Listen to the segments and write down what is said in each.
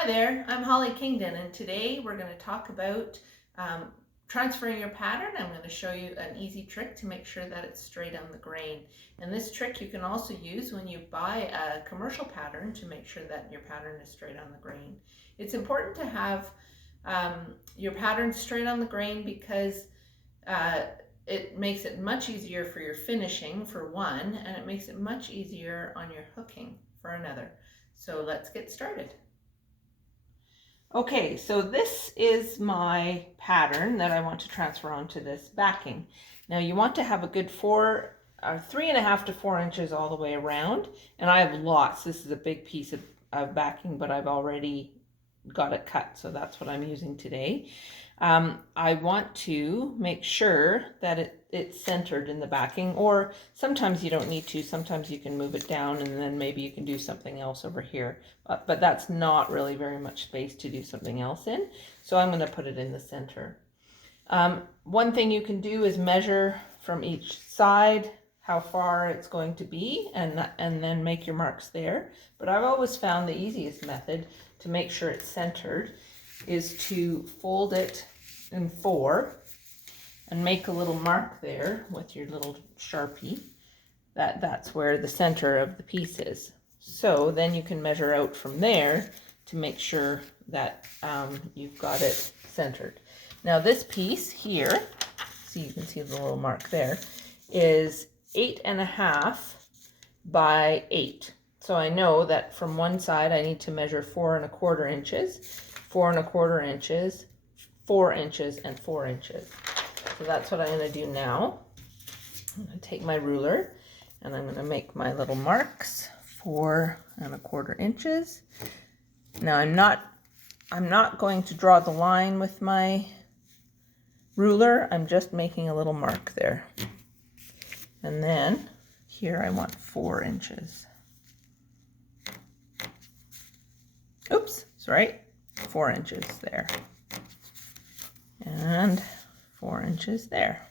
Hi there, I'm Holly Kingdon, and today we're going to talk about transferring your pattern. I'm going to show you an easy trick to make sure that it's straight on the grain. And this trick you can also use when you buy a commercial pattern to make sure that your pattern is straight on the grain. It's important to have your pattern straight on the grain because it makes it much easier for your finishing, for one, and it makes it much easier on your hooking, for another. So let's get started. Okay, so this is my pattern that I want to transfer onto this backing. Now you want to have a good 3.5 to 4 inches all the way around, and I have lots. This is a big piece of backing, but I've already got it cut, so that's what I'm using today. I want to make sure that it's centered in the backing, or sometimes you don't need to. Sometimes you can move it down and then maybe you can do something else over here. But that's not really very much space to do something else in. So I'm going to put it in the center. One thing you can do is measure from each side how far it's going to be and then make your marks there. But I've always found the easiest method to make sure it's centered is to fold it in 4 and make a little mark there with your little Sharpie. That's where the center of the piece is. So then you can measure out from there to make sure that you've got it centered. Now this piece here, so you can see the little mark there, is 8.5 by 8. So I know that from one side I need to measure 4.25 inches, 4.25 inches, 4 inches, and 4 inches. So that's what I'm going to do now. I'm going to take my ruler and I'm going to make my little marks, 4.25 inches. Now I'm not going to draw the line with my ruler. I'm just making a little mark there. And then here I want 4 inches. Oops, that's right, 4 inches there. And 4 inches there.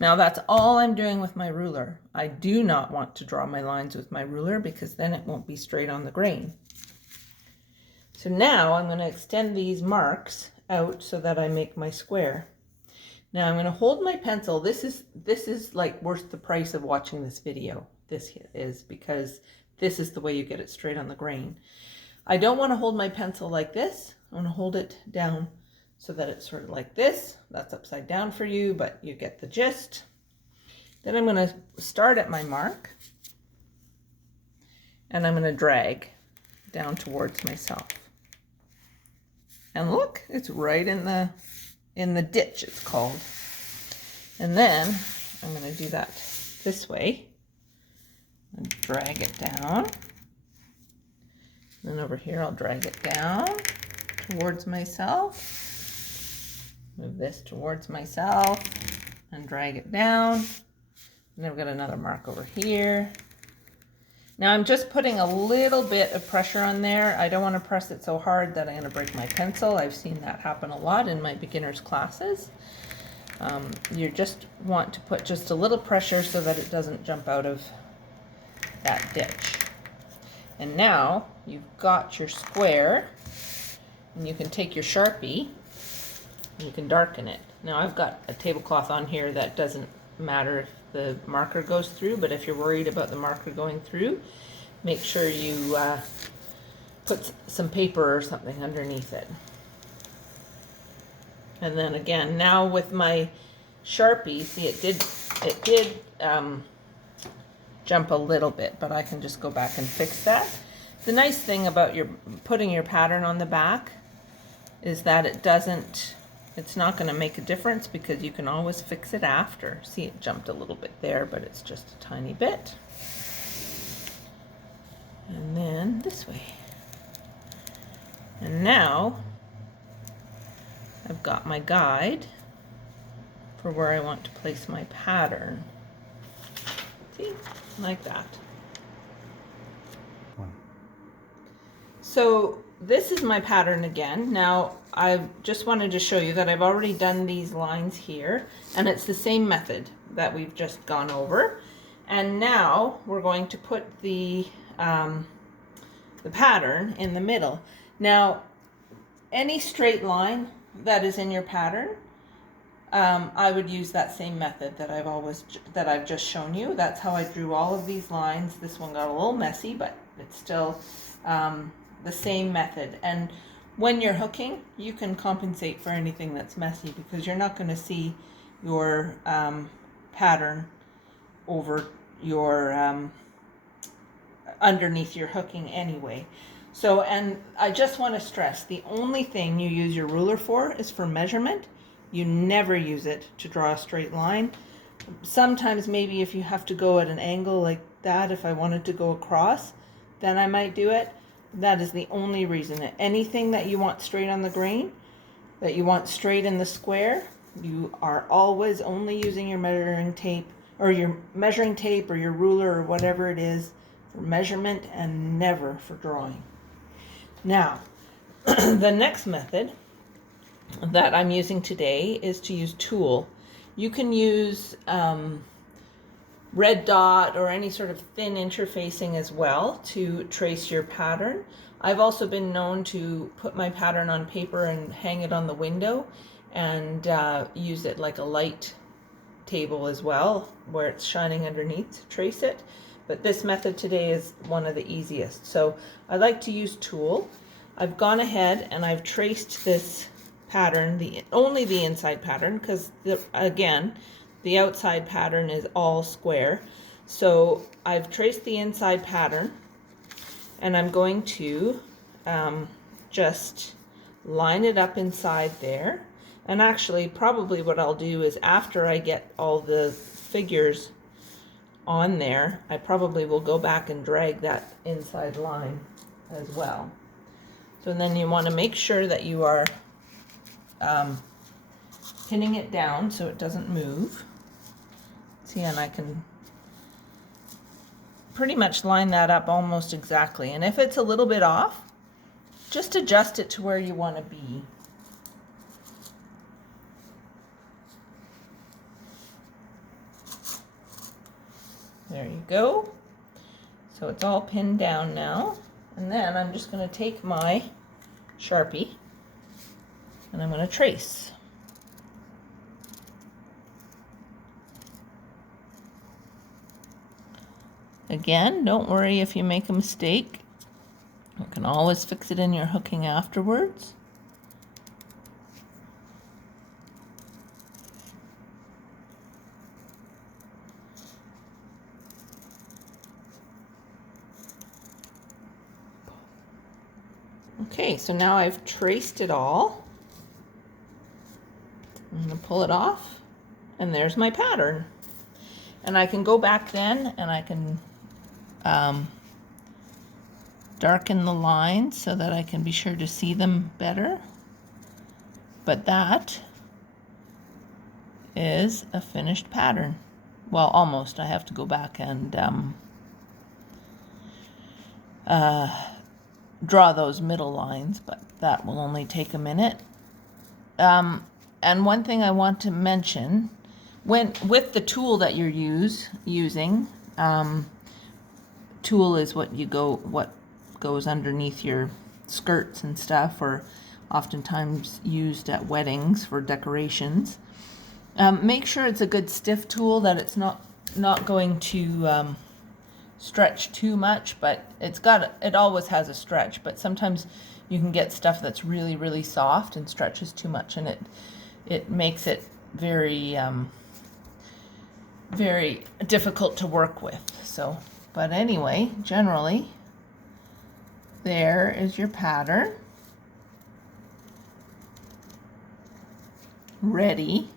Now that's all I'm doing with my ruler. I do not want to draw my lines with my ruler because then it won't be straight on the grain. So now I'm going to extend these marks out so that I make my square. Now I'm going to hold my pencil. This is like worth the price of watching this video. This is because this is the way you get it straight on the grain. I don't want to hold my pencil like this. I want to hold it down so that it's sort of like this. That's upside down for you, but you get the gist. Then I'm going to start at my mark and I'm going to drag down towards myself. And look, it's right in the ditch, it's called. And then I'm going to do that this way and drag it down. Then over here I'll drag it down towards myself. Move this towards myself and drag it down. And I've got another mark over here. Now I'm just putting a little bit of pressure on there. I don't want to press it so hard that I'm going to break my pencil. I've seen that happen a lot in my beginners classes. You just want to put just a little pressure so that it doesn't jump out of that ditch. And now you've got your square, and you can take your Sharpie and you can darken it. Now I've got a tablecloth on here that doesn't matter if the marker goes through, but if you're worried about the marker going through, make sure you put some paper or something underneath it. And then again, now with my Sharpie, see it did jump a little bit, but I can just go back and fix that. The nice thing about putting your pattern on the back is that it's not going to make a difference because you can always fix it after. See, it jumped a little bit there, but it's just a tiny bit. And then this way. And now I've got my guide for where I want to place my pattern. See, like that. So this is my pattern again. Now I just wanted to show you that I've already done these lines here, and it's the same method that we've just gone over. And now we're going to put the the pattern in the middle. Now, any straight line that is in your pattern, I would use that same method that I've just shown you. That's how I drew all of these lines. This one got a little messy, but it's still the same method. And when you're hooking, you can compensate for anything that's messy, because you're not going to see your pattern over your underneath your hooking anyway. So, and I just want to stress, the only thing you use your ruler for is for measurement. You never use it to draw a straight line. Sometimes maybe if you have to go at an angle like that, if I wanted to go across, then I might do it. That is the only reason. Anything that you want straight on the grain, that you want straight in the square, you are always only using your measuring tape or your ruler or whatever it is for measurement, and never for drawing. Now, the next method that I'm using today is to use Tulle. You can use red dot or any sort of thin interfacing as well to trace your pattern. I've also been known to put my pattern on paper and hang it on the window, and use it like a light table as well, where it's shining underneath to trace it. But this method today is one of the easiest. So I like to use Tulle. I've gone ahead and I've traced this pattern, only the inside pattern, because again, the outside pattern is all square. So I've traced the inside pattern, and I'm going to just line it up inside there. And actually, probably what I'll do is, after I get all the figures on there, I probably will go back and drag that inside line as well. So then you want to make sure that you are pinning it down so it doesn't move. See, and I can pretty much line that up almost exactly. And if it's a little bit off, just adjust it to where you want to be. There you go. So it's all pinned down now. And then I'm just going to take my Sharpie and I'm going to trace. Again, don't worry if you make a mistake. You can always fix it in your hooking afterwards. Okay, so now I've traced it all. I'm going to pull it off, and there's my pattern. And I can go back then and I can darken the lines so that I can be sure to see them better. But that is a finished pattern. Well, almost. I have to go back and draw those middle lines, but that will only take a minute. And one thing I want to mention, with the tool that you're using, Tulle is what goes underneath your skirts and stuff, or oftentimes used at weddings for decorations. Make sure it's a good stiff tool, that it's not going to stretch too much, but it always has a stretch, but sometimes you can get stuff that's really, really soft and stretches too much, and it makes it very very difficult to work with. So, but anyway, generally there is your pattern ready